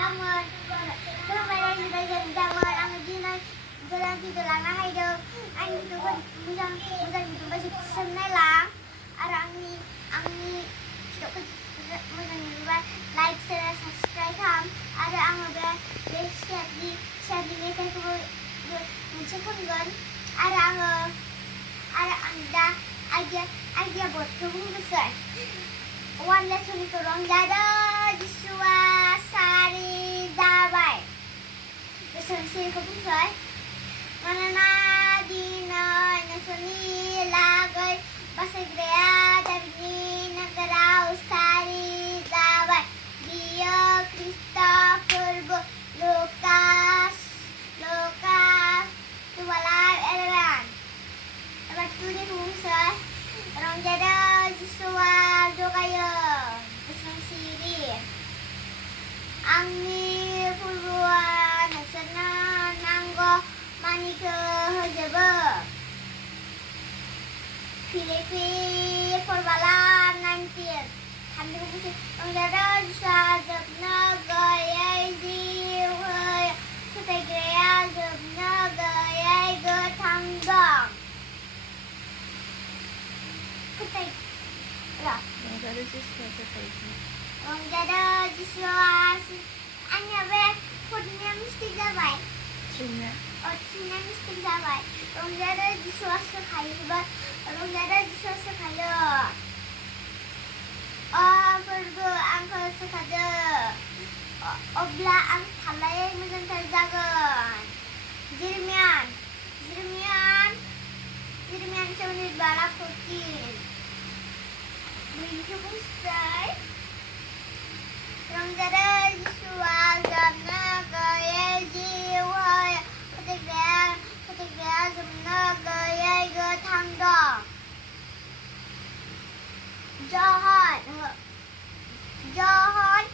Gamoन खुलुमबाय रायजो गामोन आङो दिनै गोदान भिडिअ लाना फैदों आंनि भिडिअखौ मोजां भिडिअ जोबसिम नायलां आरो आंनि भिडिअखौ मोजां नुयोबा लाइक शेयार साबस्क्राइब खालाम आरो आङो बे शेयारनि मेथाइखौबो मोनसे खनगोन आरो आं दा आइडिया बर्डखौ बुंनोसै वान लेसनखौ रंजादों जिसुआ सारि जाबाय लेसनखौ बुंसै मानोना दिनै नोंसोरनि लागै बासायग्राया दाबिदनि नोगोराव सारि जाबाय बियो ख्रिस्ट फोरबो लुकास 12:11 एबा टुनि बुंसै रंजादों जिसुआ जगायो बेसेबांसिरि आंनि फोरबोआ नोंसोरनो नांगौ मानिखौ होजोबो फिलिपि 4:19 रंजादों जिसुआ जोबनो गैयै जिउ होयो फोथायग्राया जोबनो गैयै गोथां दं रंजादों जिसुआ आंनिया बे फटनिया मिस्टेक जाबाय थ्रिनिया मिस्टेक जाबाय रंजादों जिसुआ सोखायो रंजादों जिसुआ सोखायो फोरबो आंखौ सोखादो अब्ला आं थालाय मोजांथार जागोन जिरमियान 7:14 बुंसै रंजादों जिसुआ जोबनो गैयै जिउ होयो फोथायग्राया जोबनो गैयै गोथां दं John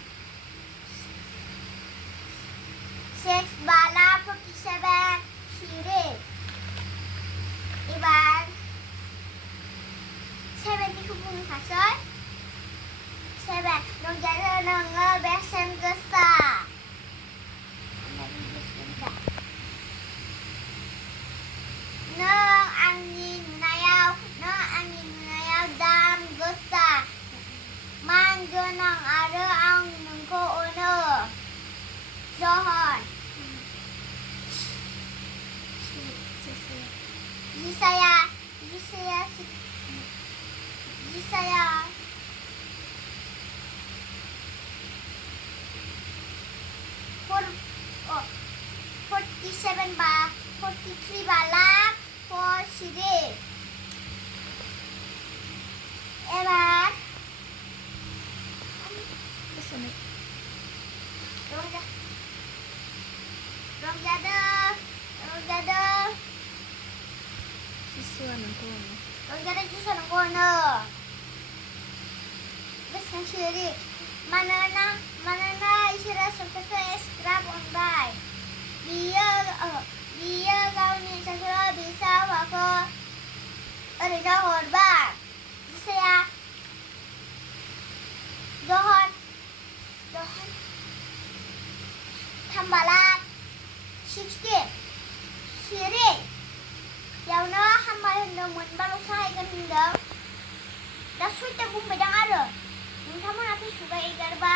6:47 sirik ebar 7 buंखासै 7 रंजादों नोङो बेसेन गोसा नों आंनि नुनायाव दाम गोसा मान गोनां आरो आं नोंखौ अनो जहन जिसाया 43:4 sirik ebar rongjadah Jisu nunggu ono besan sirik manana isyarat sampai eskrap onbai dia gauni sesuatu bisa wako oरैनो हरबाय जिसाया जहन 3:16 sirik बेयावनो हामबाय होनदों मोनबाल' सहायगोन होनदों दा 6था बुंबायदां आरो नोंथांमोना फेसबुकआव एगारबा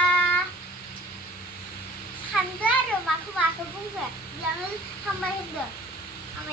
सानदो आरो माखौ बुंखो बेयावनो हामबाय होनदों